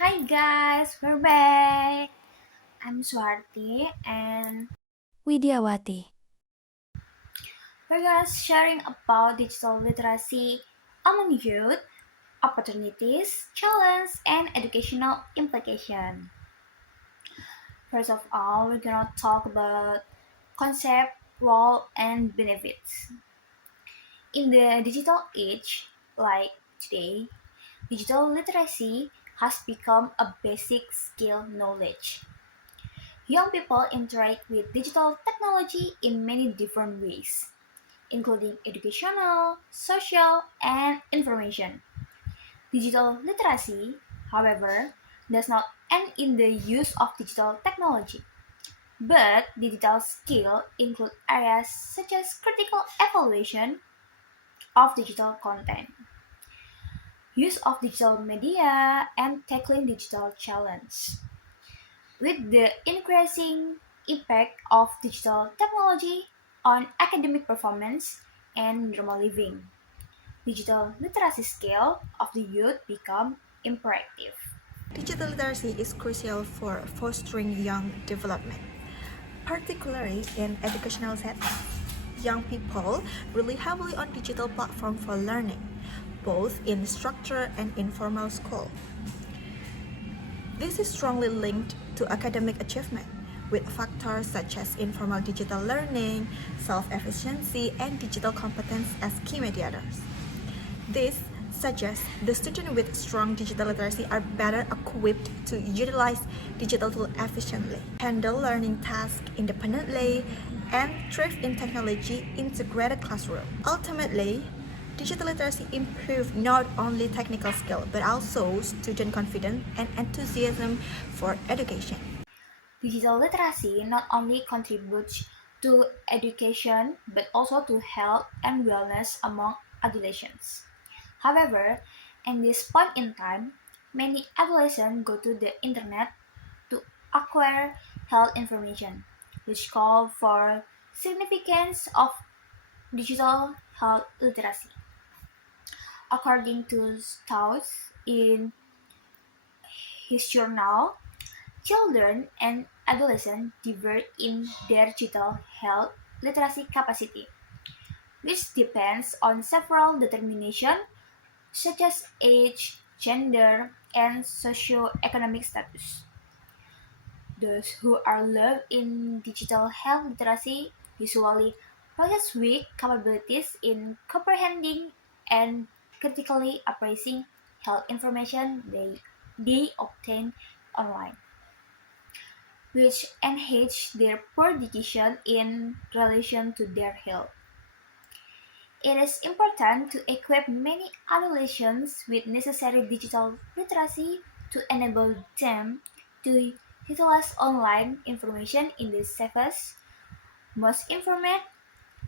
Hi guys, we're back. I'm Suhartin and Widya Wati. we're gonna sharing about digital literacy among youth, opportunities, challenges, and educational implication. First of all, we're gonna talk about concept, role, and benefits. In the digital age, like today, digital literacy has become a basic skill knowledge. Young people interact with digital technology in many different ways, including educational, social, and information. Digital literacy, however, does not end in the use of digital technology, but digital skills include areas such as critical evaluation of digital content, use of digital media, and tackling digital challenges. With the increasing impact of digital technology on academic performance and normal living, digital literacy skill of the youth become imperative. Digital literacy is crucial for fostering young development, particularly in educational settings. Young people rely heavily on digital platforms for learning, both in structured and informal school. This is strongly linked to academic achievement, with factors such as informal digital learning, self-efficiency, and digital competence as key mediators. This suggests the students with strong digital literacy are better equipped to utilize digital tools efficiently, handle learning tasks independently, and thrive in technology integrated classroom. Ultimately, digital literacy improves not only technical skill but also student confidence and enthusiasm for education. Digital literacy not only contributes to education but also to health and wellness among adolescents. However, in this point in time, many adolescents go to the internet to acquire health information, which call for significance of digital health literacy. According to Strauss in his journal, children and adolescents differ in their digital health literacy capacity, which depends on several determinations such as age, gender, and socioeconomic status. Those who are low in digital health literacy usually possess weak capabilities in comprehending and critically appraising health information they obtain online, which enhance their poor decision in relation to their health. It is important to equip many adolescents with necessary digital literacy to enable them to utilize online information in the safest, most informed,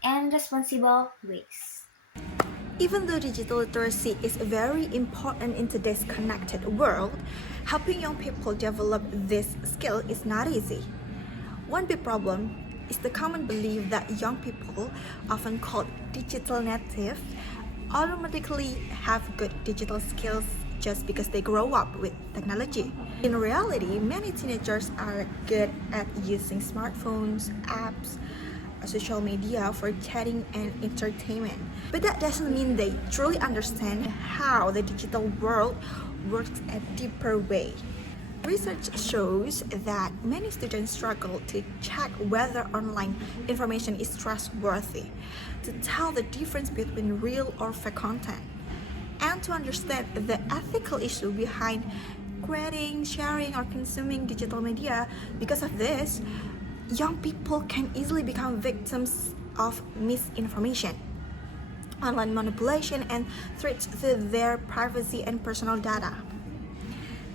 and responsible ways. Even though digital literacy is very important in today's connected world, helping young people develop this skill is not easy. One big problem is the common belief that young people, often called digital native, automatically have good digital skills just because they grow up with technology. In reality, many teenagers are good at using smartphones, apps, social media for chatting and entertainment. But that doesn't mean they truly understand how the digital world works a deeper way. Research shows that many students struggle to check whether online information is trustworthy, to tell the difference between real or fake content, and to understand the ethical issue behind creating, sharing, or consuming digital media. Because of this, young people can easily become victims of misinformation, online manipulation, and threats to their privacy and personal data.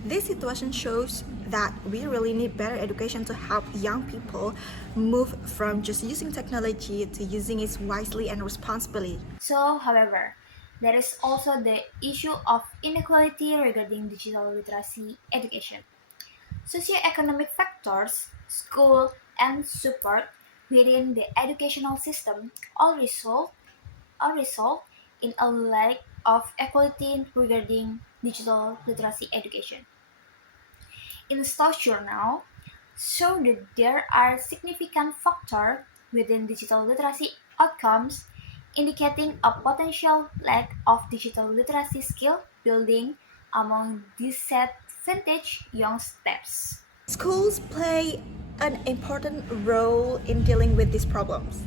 This situation shows that we really need better education to help young people move from just using technology to using it wisely and responsibly. So, however, there is also the issue of inequality regarding digital literacy education. Socioeconomic factors, school, and support within the educational system all result in a lack of equality regarding digital literacy education. in Stoic Journal show that there are significant factors within digital literacy outcomes indicating a potential lack of digital literacy skill building among disadvantaged young steps. Schools play an important role in dealing with these problems.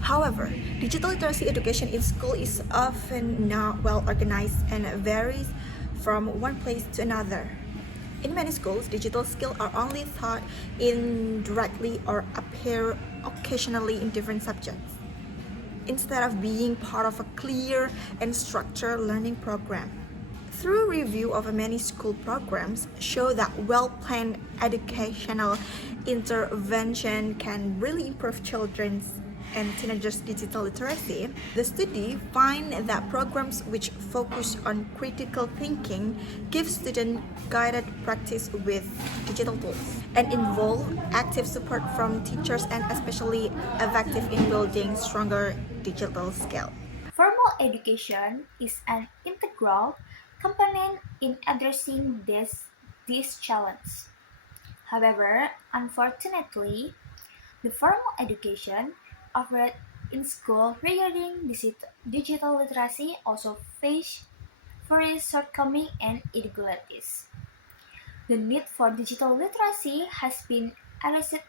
However, digital literacy education in school is often not well organized and varies from one place to another. In many schools, digital skills are only taught indirectly or appear occasionally in different subjects, instead of being part of a clear and structured learning program. Through review of many school programs show that well-planned educational intervention can really improve children's and teenagers' digital literacy. The study find that programs which focus on critical thinking give students guided practice with digital tools and involve active support from teachers and especially effective in building stronger digital skills. Formal education is an integral component in addressing this challenge. However, unfortunately, the formal education offered in school regarding digital literacy also face various shortcomings and inequalities. The need for digital literacy has been addressed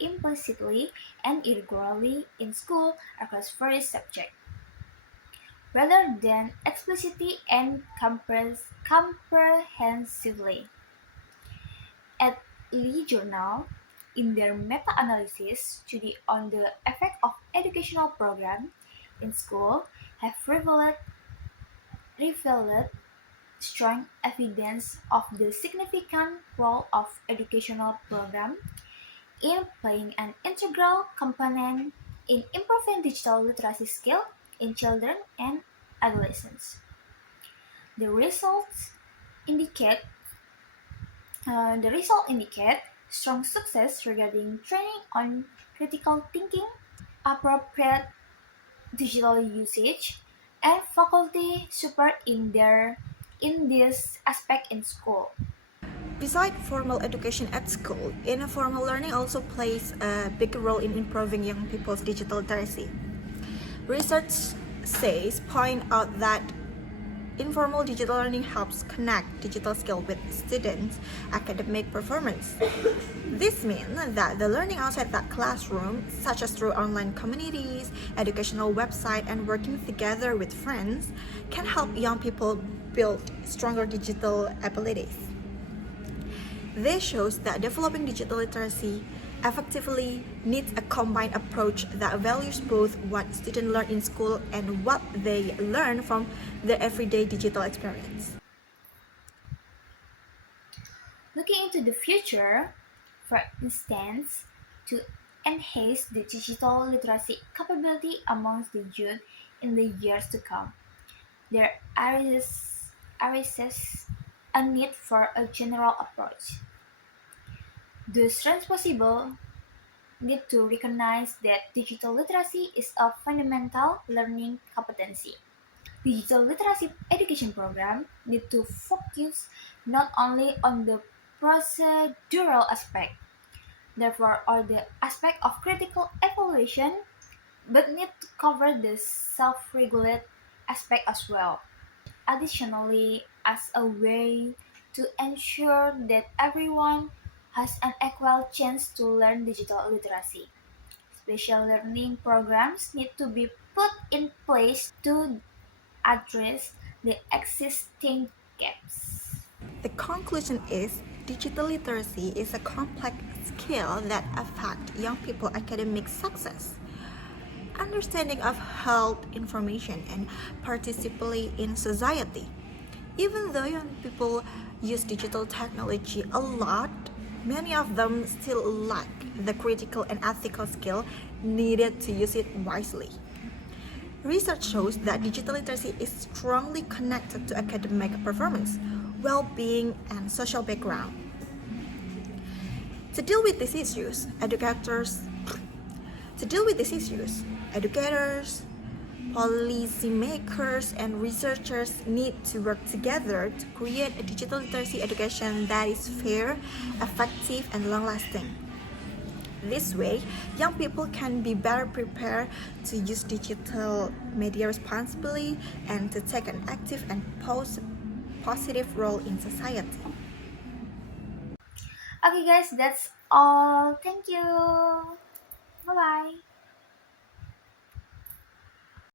implicitly and irregularly in school across various subjects, rather than explicitly and comprehensively. At Lee Journal, in their meta-analysis study on the effect of educational programs in school, have revealed strong evidence of the significant role of educational programs in playing an integral component in improving digital literacy skill in children and adolescents. The results indicate the result indicate strong success regarding training on critical thinking, appropriate digital usage, and faculty support in this aspect in school. Besides formal education at school, informal learning also plays a big role in improving young people's digital literacy. Research point out that informal digital learning helps connect digital skill with students' academic performance. This means that the learning outside that classroom, such as through online communities, educational websites, and working together with friends, can help young people build stronger digital abilities. This shows that developing digital literacy effectively needs a combined approach that values both what students learn in school and what they learn from their everyday digital experience. Looking into the future, for instance, to enhance the digital literacy capability amongst the youth in the years to come, there arises a need for a general approach. Thus, responsible need to recognize that digital literacy is a fundamental learning competency. Digital literacy education program need to focus not only on the procedural aspect, therefore, or the aspect of critical evaluation, but need to cover the self-regulate aspect as well. Additionally, as a way to ensure that everyone has an equal chance to learn digital literacy. Special learning programs need to be put in place to address the existing gaps. The conclusion is digital literacy is a complex skill that affects young people's academic success, understanding of health information, and participating in society. Even though young people use digital technology a lot, many of them still lack the critical and ethical skill needed to use it wisely. Research shows that digital literacy is strongly connected to academic performance, well-being, and social background. To deal with these issues, educators, Policymakers and researchers need to work together to create a digital literacy education that is fair, effective, and long-lasting. This way, young people can be better prepared to use digital media responsibly and to take an active and positive role in society. Okay, guys, that's all. Thank you. Bye bye.